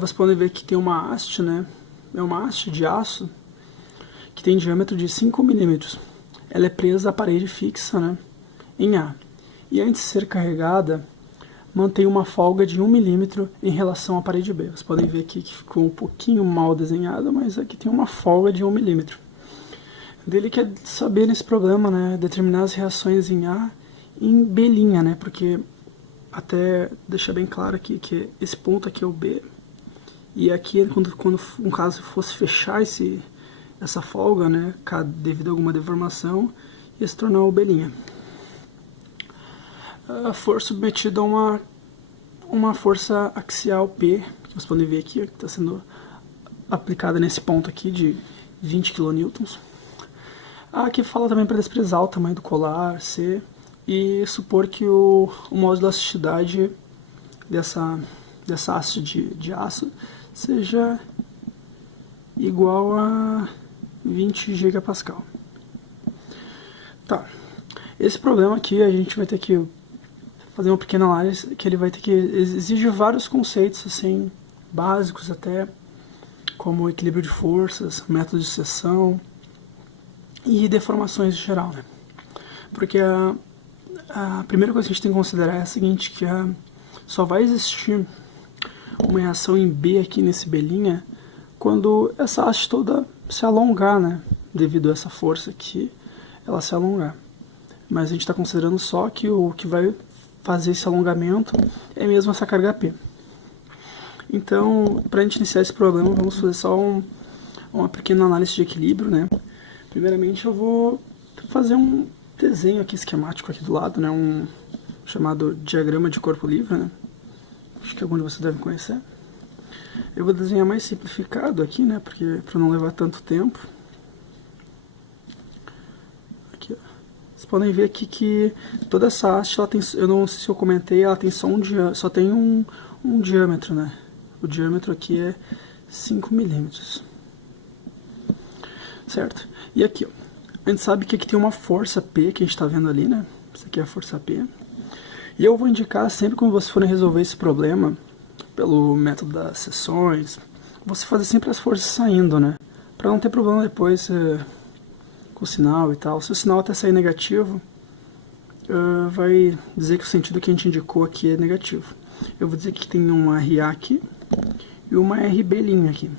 Você pode ver que tem uma haste, né? É uma haste de aço que tem diâmetro de 5 milímetros. Ela é presa à parede fixa, né, em A. E antes de ser carregada, mantém uma folga de 1 milímetro em relação à parede B. Vocês podem ver aqui que ficou um pouquinho mal desenhado, mas aqui tem uma folga de 1 milímetro. Ele quer saber nesse problema, né, determinar as reações em A e em B', né, porque até deixar bem claro aqui que esse ponto aqui é o B, e aqui quando um caso fosse fechar essa folga, né, devido a alguma deformação, ia se tornar o B'. For submetido a uma força axial P, que vocês podem ver aqui, que está sendo aplicada nesse ponto aqui de 20 kN. Aqui fala também para desprezar o tamanho do colar, C, e supor que o módulo de elasticidade dessa haste de aço seja igual a 20 gigapascal. Tá. Esse problema aqui a gente vai ter que fazer uma pequena análise, que ele vai ter que exigir vários conceitos assim básicos até, como equilíbrio de forças, método de seção e deformações em geral, né? Porque a primeira coisa que a gente tem que considerar é a seguinte, que só vai existir uma reação em B aqui nesse B' quando essa haste toda se alongar, né? Devido a essa força aqui, ela se alongar. Mas a gente está considerando só que o que vai fazer esse alongamento é mesmo essa carga P. Então, para a gente iniciar esse problema, vamos fazer só uma pequena análise de equilíbrio, né? Primeiramente eu vou fazer um desenho aqui esquemático aqui do lado, né? Um chamado diagrama de corpo livre, né? Acho que algum de vocês deve conhecer. Eu vou desenhar mais simplificado aqui, né? Porque para não levar tanto tempo. Aqui, ó. Vocês podem ver aqui que toda essa haste, ela tem, eu não sei se eu comentei, ela tem só tem um diâmetro, né? O diâmetro aqui é 5 milímetros. Certo? E aqui, ó, a gente sabe que aqui tem uma força P que a gente está vendo ali, né? Isso aqui é a força P. E eu vou indicar sempre quando vocês forem resolver esse problema, pelo método das seções, você fazer sempre as forças saindo, né? Para não ter problema depois com o sinal e tal. Se o sinal até sair negativo, vai dizer que o sentido que a gente indicou aqui é negativo. Eu vou dizer que tem uma RA aqui e uma RB' aqui,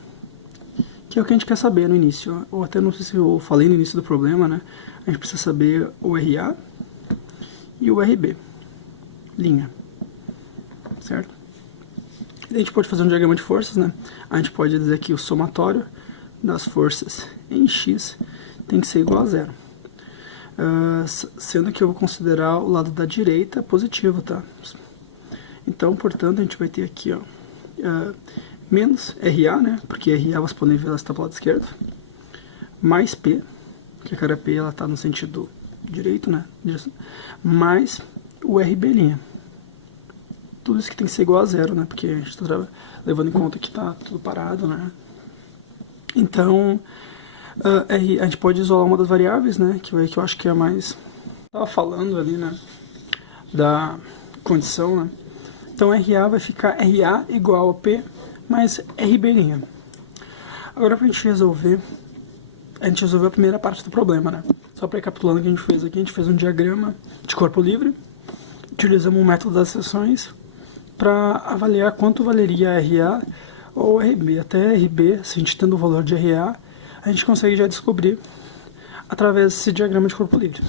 que é o que a gente quer saber no início. Ou até não sei se eu falei no início do problema, né? A gente precisa saber o RA e o RB', certo? E a gente pode fazer um diagrama de forças, né? A gente pode dizer que o somatório das forças em X tem que ser igual a zero. Sendo que eu vou considerar o lado da direita positivo, tá? Então, portanto, a gente vai ter aqui, ó, menos RA, né? Porque RA você pode ver, ela está para o lado esquerdo, mais P, que a cara P ela está no sentido direito, né? Mais o RB'. Tudo isso que tem que ser igual a zero, né? Porque a gente está levando em conta que está tudo parado, né? Então, a gente pode isolar uma das variáveis, né? Que eu acho que é a mais... Estava falando ali, né? Da condição, né? Então, RA vai ficar RA igual a P mais RB'. Agora, para a gente resolveu a primeira parte do problema, né? Só para recapitulando o que a gente fez aqui, a gente fez um diagrama de corpo livre, utilizamos o método das seções para avaliar quanto valeria RA ou RB. Até RB, se a gente tendo o valor de RA, a gente consegue já descobrir através desse diagrama de corpo livre.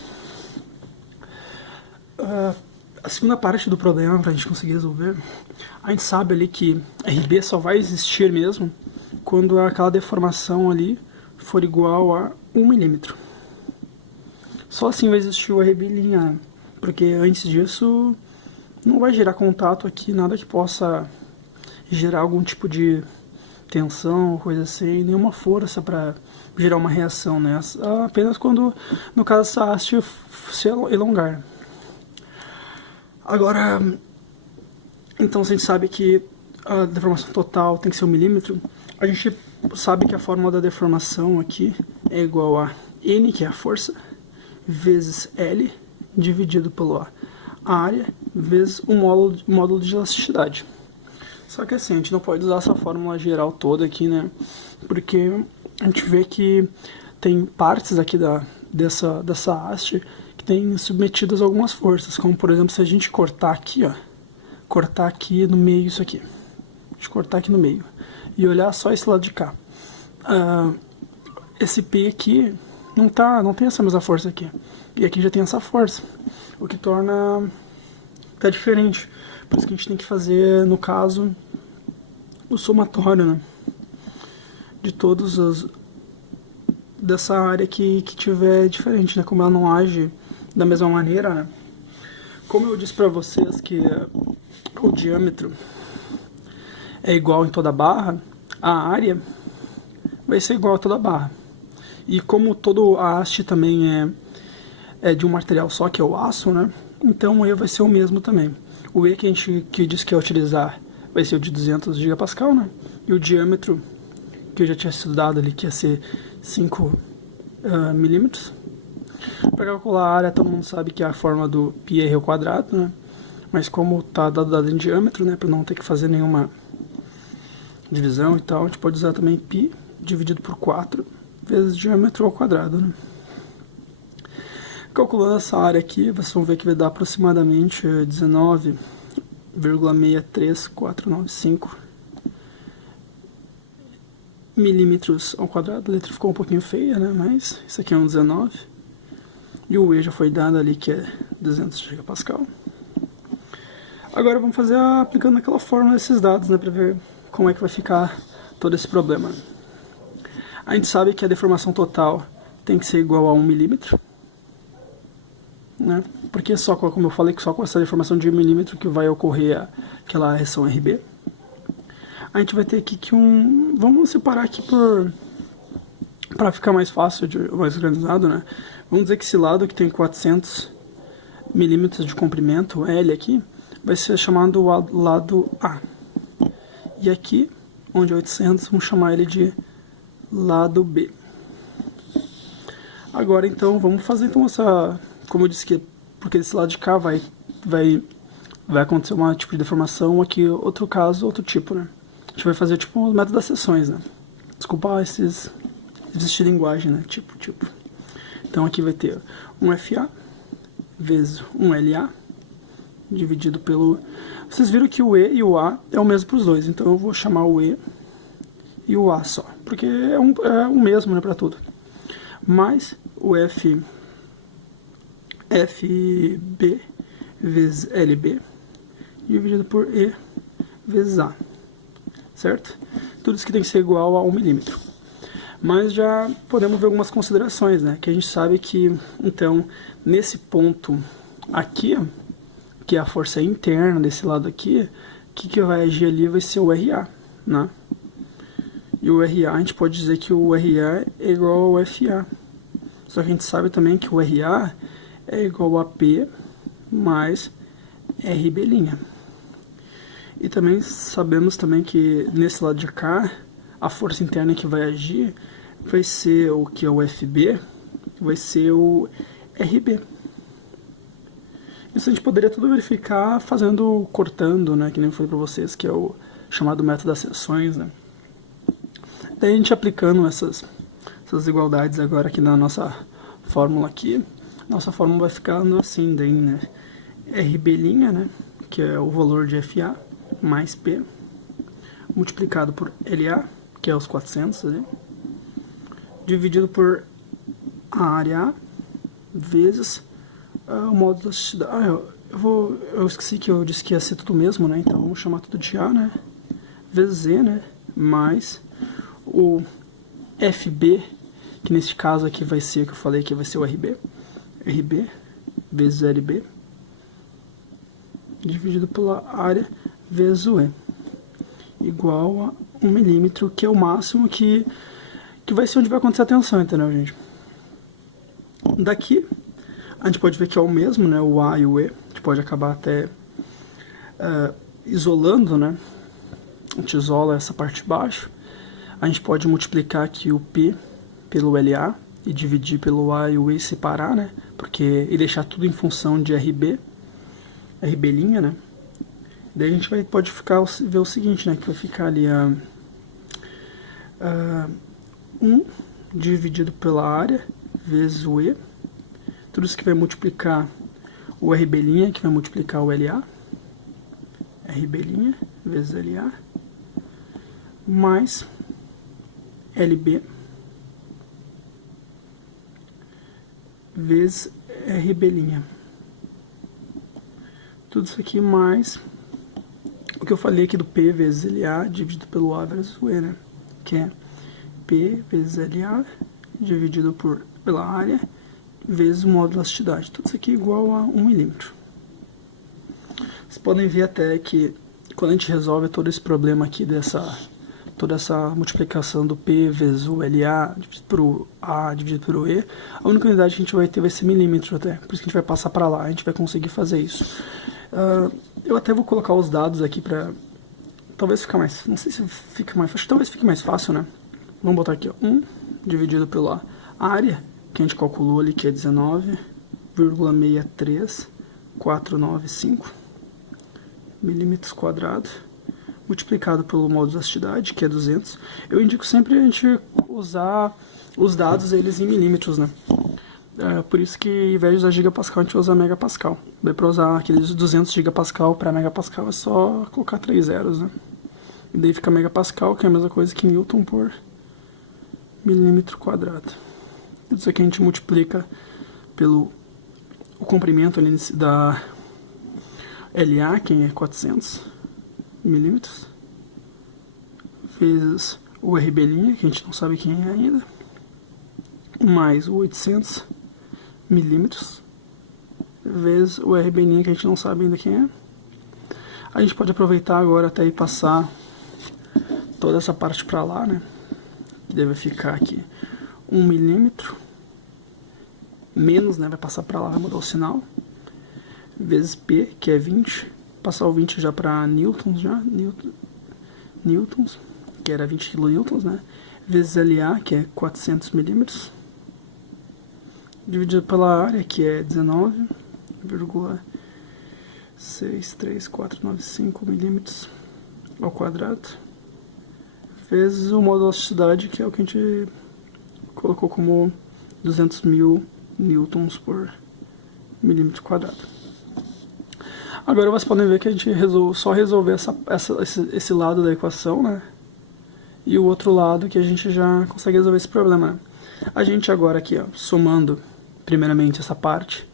A segunda parte do problema, para a gente conseguir resolver, a gente sabe ali que RB só vai existir mesmo quando aquela deformação ali for igual a 1 milímetro. Só assim vai existir o RB', né? Porque antes disso não vai gerar contato aqui, nada que possa gerar algum tipo de tensão, coisa assim, nenhuma força para gerar uma reação, né? Apenas quando, no caso, essa haste se elongar. Agora, então, se a gente sabe que a deformação total tem que ser 1 milímetro, a gente sabe que a fórmula da deformação aqui é igual a N, que é a força, vezes L, dividido pela área, vezes o módulo de elasticidade. Só que assim, a gente não pode usar essa fórmula geral toda aqui, né? Porque a gente vê que tem partes aqui dessa haste que tem submetidas a algumas forças, como por exemplo, se a gente cortar aqui, ó, cortar aqui no meio isso aqui. A gente cortar aqui no meio e olhar só esse lado de cá. Esse P aqui não tem essa mesma força aqui. E aqui já tem essa força, o que torna tá diferente. Por isso que a gente tem que fazer, no caso, o somatório, né, de todos os dessa área que tiver diferente, né, como ela não age da mesma maneira, né. Como eu disse para vocês que o diâmetro é igual em toda a barra, a área vai ser igual a toda a barra. E como toda a haste também é de um material só, que é o aço, né, então o E vai ser o mesmo também. O E que a gente disse que ia utilizar vai ser o de 200 gigapascal, né, e o diâmetro que eu já tinha estudado ali, que ia ser 5 milímetros. Para calcular a área, todo mundo sabe que é a forma do πr ao quadrado, né, mas como está dado em diâmetro, né, para não ter que fazer nenhuma divisão e tal, a gente pode usar também π dividido por 4 vezes diâmetro ao quadrado, né. Calculando essa área aqui, vocês vão ver que vai dar aproximadamente 19,63495 milímetros ao quadrado. A letra ficou um pouquinho feia, né, mas isso aqui é um 19. E o E já foi dado ali, que é 200 gigapascal. Agora vamos fazer aplicando aquela fórmula desses dados, né, para ver como é que vai ficar todo esse problema. A gente sabe que a deformação total tem que ser igual a 1 milímetro, né, porque só, como eu falei, que só com essa deformação de 1 milímetro que vai ocorrer aquela reação RB. A gente vai ter aqui que vamos separar aqui para ficar mais fácil, mais organizado, né? Vamos dizer que esse lado que tem 400 milímetros de comprimento, L aqui, vai ser chamado lado A. E aqui, onde é 800, vamos chamar ele de lado B. Agora então, vamos fazer então essa, como eu disse que porque desse lado de cá vai acontecer um tipo de deformação, aqui outro caso, outro tipo, né? A gente vai fazer tipo o método das seções, né? Desculpa existe linguagem, né? Tipo. Então aqui vai ter um FA vezes um LA dividido pelo... Vocês viram que o E e o A é o mesmo para os dois, então eu vou chamar o E e o A só, porque é o mesmo, né, para tudo. Mais o FB vezes LB dividido por E vezes A. Certo? Tudo isso que tem que ser igual a 1 milímetro. Mas já podemos ver algumas considerações, né? Que a gente sabe que, então, nesse ponto aqui, que é a força interna desse lado aqui, o que vai agir ali vai ser o RA, né? E o RA, a gente pode dizer que o RA é igual ao FA. Só que a gente sabe também que o RA é igual a P mais RB'. E também sabemos também que nesse lado de cá, a força interna que vai agir vai ser o que é o FB, vai ser o RB. Isso a gente poderia tudo verificar cortando, né, que nem foi para vocês, que é o chamado método das seções, né. Daí a gente aplicando essas igualdades agora aqui na nossa fórmula aqui, nossa fórmula vai ficando assim, daí, né, RB', né, que é o valor de FA, mais P, multiplicado por LA, que é os 400, né, dividido por a área A, vezes o módulo da... eu esqueci que eu disse que ia ser tudo mesmo, né, então vamos chamar tudo de A, né, vezes Z, né, mais o FB, que nesse caso aqui vai ser, que eu falei que vai ser o RB vezes LB, dividido pela área vezes o E, igual a 1 milímetro, que é o máximo que vai ser onde vai acontecer a tensão, entendeu, gente? Daqui, a gente pode ver que é o mesmo, né, o A e o E, a gente pode acabar até isolando, né, a gente isola essa parte de baixo, a gente pode multiplicar aqui o P pelo LA e dividir pelo A e o E e separar, né, e deixar tudo em função de RB', né, Daí a gente pode ver o seguinte, né? Que vai ficar ali 1 dividido pela área vezes o E. Tudo isso que vai multiplicar o RB', que vai multiplicar o LA. RB' vezes LA. Mais LB vezes RB'. Tudo isso aqui mais o que eu falei aqui do P vezes LA dividido pelo A vezes o E, né? Que é P vezes LA dividido pela área vezes o módulo de elasticidade. Tudo isso aqui igual a 1 milímetro. Vocês podem ver até que quando a gente resolve todo esse problema aqui toda essa multiplicação do P vezes o LA dividido por A dividido por E, a única unidade que a gente vai ter vai ser milímetro até. Por isso que a gente vai passar para lá, a gente vai conseguir fazer isso. Eu até vou colocar os dados aqui pra talvez ficar mais, não sei se fica mais, acho que talvez fique mais fácil, né? Vamos botar aqui, ó, 1 dividido pela área, que a gente calculou ali, que é 19,63495 milímetros quadrados, multiplicado pelo módulo de elasticidade, que é 200. Eu indico sempre a gente usar os dados eles em milímetros, né? Por isso que ao invés de usar gigapascal, a gente usa megapascal. Daí para usar aqueles 200 gigapascal para megapascal é só colocar 3 zeros, né? E daí fica megapascal, que é a mesma coisa que Newton por milímetro quadrado. Isso aqui a gente multiplica pelo o comprimento ali da LA, que é 400 milímetros, vezes o RB', que a gente não sabe quem é ainda, mais o 800 milímetros, vezes o RB', que a gente não sabe ainda quem é. A gente pode aproveitar agora até ir passar toda essa parte para lá, né? Deve ficar aqui 1 milímetro, menos, né? Vai passar para lá, vai mudar o sinal, vezes P, que é 20, passar o 20 já para newtons, newtons, que era 20 kilonewtons, né? Vezes LA, que é 400 milímetros, dividido pela área, que é 19,63495 milímetros ao quadrado, vezes o módulo de elasticidade, que é o que a gente colocou como 200.000 newtons por milímetro quadrado. Agora vocês podem ver que a gente só resolver esse lado da equação, né? E o outro lado que a gente já consegue resolver esse problema, né? A gente agora aqui, ó, somando primeiramente essa parte,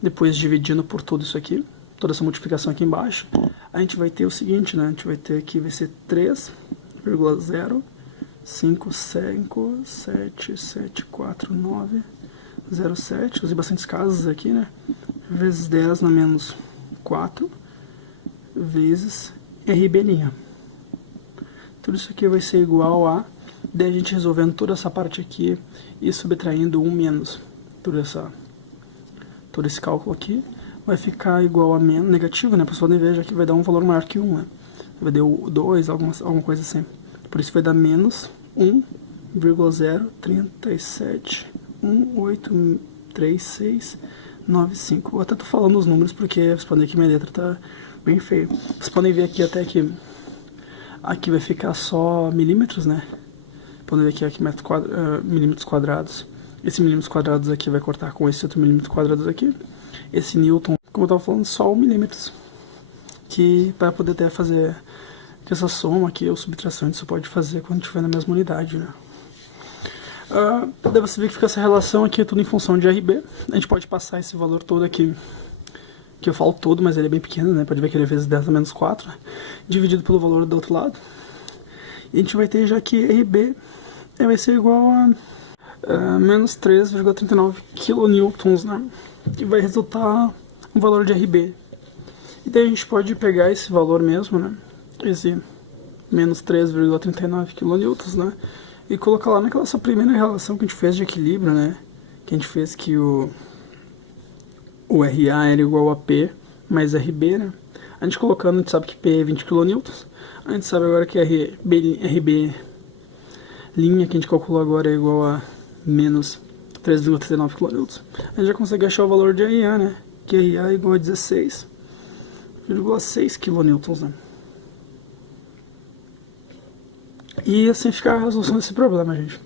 depois dividindo por tudo isso aqui, toda essa multiplicação aqui embaixo, a gente vai ter o seguinte, né? A gente vai ter aqui, vai ser 3,055774,907. Usei bastantes casas aqui, né? Vezes 10 na menos 4, vezes RB'. Tudo isso aqui vai ser igual a, daí a gente resolvendo toda essa parte aqui e subtraindo 1 menos todo esse cálculo aqui, vai ficar igual a menos, negativo, né? Vocês podem ver já que vai dar um valor maior que 1, né? Vai dar o 2, alguma coisa assim. Por isso vai dar menos 1,037183,695. Eu até tô falando os números porque vocês podem ver que minha letra tá bem feia. Vocês podem ver aqui até que aqui vai ficar só milímetros, né? Podem ver aqui milímetros quadrados. Esse milímetros quadrados aqui vai cortar com esse outro milímetro quadrados aqui. Esse newton, como eu tava falando, só 1 milímetros. Que para poder até fazer essa soma aqui, ou subtração, a gente só pode fazer quando estiver na mesma unidade, né? Daí você vê que fica essa relação aqui, tudo em função de RB. A gente pode passar esse valor todo aqui, que eu falo todo, mas ele é bem pequeno, né? Pode ver que ele é vezes 10 a menos 4, né? Dividido pelo valor do outro lado. E a gente vai ter já que RB vai ser igual a menos 3,39 kilonewtons, né? Que vai resultar um valor de RB. E daí a gente pode pegar esse valor mesmo, né? Esse menos 3,39 kilonewtons, né? E colocar lá naquela essa primeira relação que a gente fez de equilíbrio, né? Que a gente fez que o RA era igual a P mais RB, né? A gente colocando, a gente sabe que P é 20 kilonewtons. A gente sabe agora que RB linha que a gente calculou agora é igual a menos 3,39 kilonewtons. A gente já consegue achar o valor de RA, né? Que RA é igual a 16,6 4,6 kN, né? E assim fica a resolução desse problema, gente.